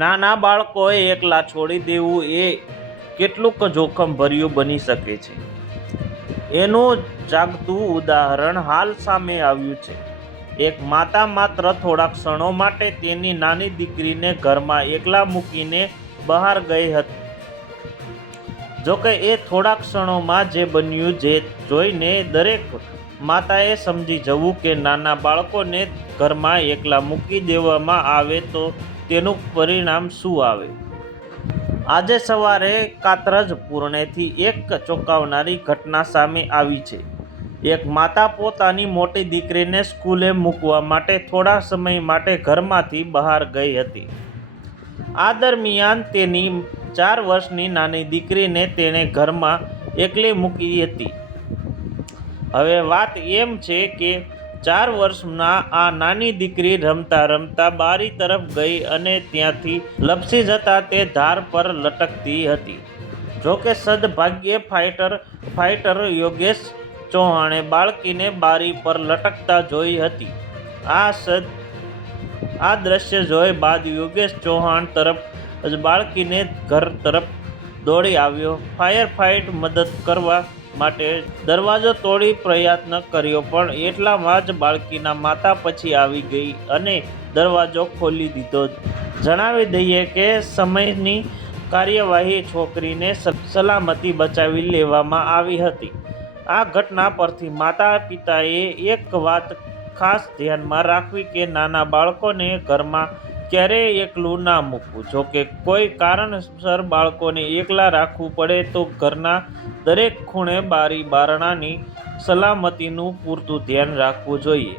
નાના બાળકોએ એકલા છોડી દેવું એ કેટલુંક જોખમભર્યું બની શકે છે. એનું જાગતું ઉદાહરણ હાલ સામે આવ્યું છે. એક માતા માત્ર થોડા ક્ષણો માટે તેની નાની દીકરીને ઘરમાં એકલા મૂકીને બહાર ગઈ હતી. જોકે એ થોડા ક્ષણોમાં જે બન્યું જે જોઈને દરેક માતાએ સમજી જવું કે નાના બાળકોને ઘરમાં એકલા મૂકી દેવામાં આવે તો તેનું પરિણામ શું આવે. આજે સવારે કાતરજ પૂર્ણેથી એક ચોંકાવનારી ઘટના સામે આવી છે. એક માતા પોતાની મોટી દીકરીને સ્કૂલે મૂકવા માટે થોડા સમય માટે ઘરમાંથી બહાર ગઈ હતી. આ દરમિયાન તેની 4 વર્ષની નાની દીકરીને તેણે ઘરમાં એકલી મૂકી હતી. હવે વાત એમ છે કે 4 વર્ષના આ નાની દીકરી રમતા રમતા બારી તરફ ગઈ અને ત્યાંથી લપસી જતા તે ધાર પર લટકતી હતી. જોકે સદભાગ્યે ફાઇટર યોગેશ ચૌહાણે બાળકીને બારી પર લટકતા જોઈ હતી. આ દ્રશ્ય જોઈ બાદ યોગેશ ચૌહાણ તરફ જ બાળકીને ઘર તરફ દોડી આવ્યો. ફાયર ફાઇટ મદદ કરવા માટે દરવાજો તોડી પ્રયત્ન કર્યો પણ એટલામાં જ બાળકીના માતા પછી આવી ગઈ અને દરવાજો ખોલી દીધો. જણાવી દઈએ કે સમયની કાર્યવાહી છોકરીને સલામતી બચાવી લેવામાં આવી હતી. આ ઘટના પરથી માતા પિતાએ એક વાત ખાસ ધ્યાનમાં રાખવી કે નાના બાળકોને ઘરમાં ક્યારેય એકલું ના મૂકવું. જોકે કોઈ કારણસર બાળકોને એકલા રાખવું પડે તો ઘરના દરેક ખૂણે બારી બારણાની સલામતીનું પૂરતું ધ્યાન રાખવું જોઈએ.